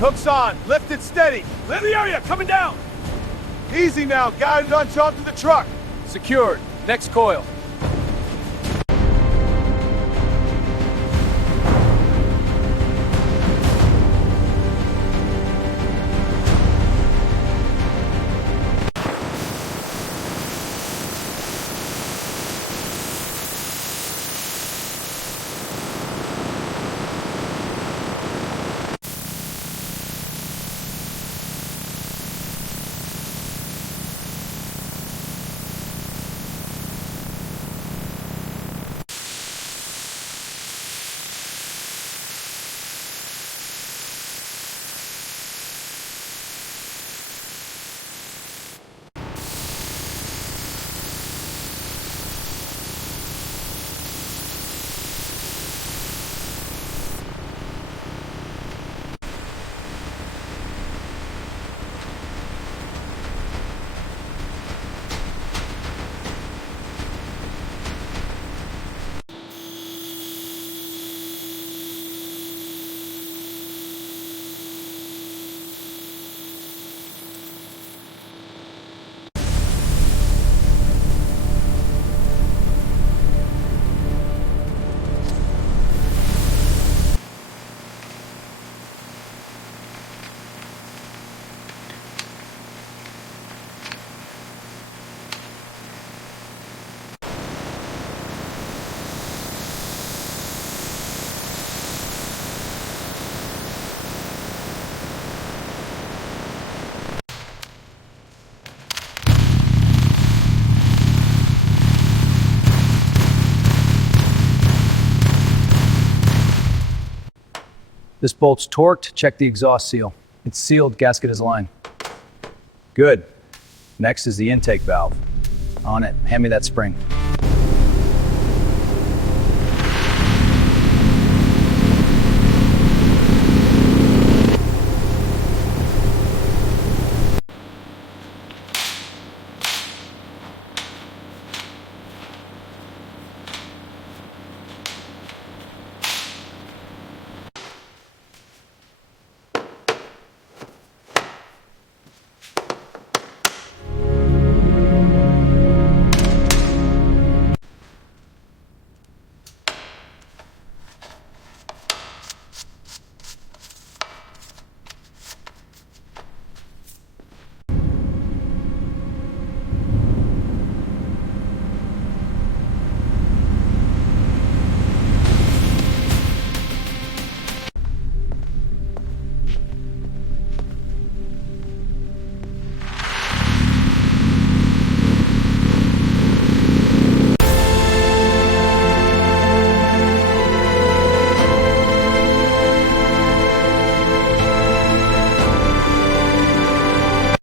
Hook's on. Lift it steady. Clear the area, coming down! Easy now. Guided onto the truck. Secured. Next coil. This bolt's torqued. Check the exhaust seal. It's sealed, gasket is aligned. Good. Next is the intake valve. On it. Hand me that spring.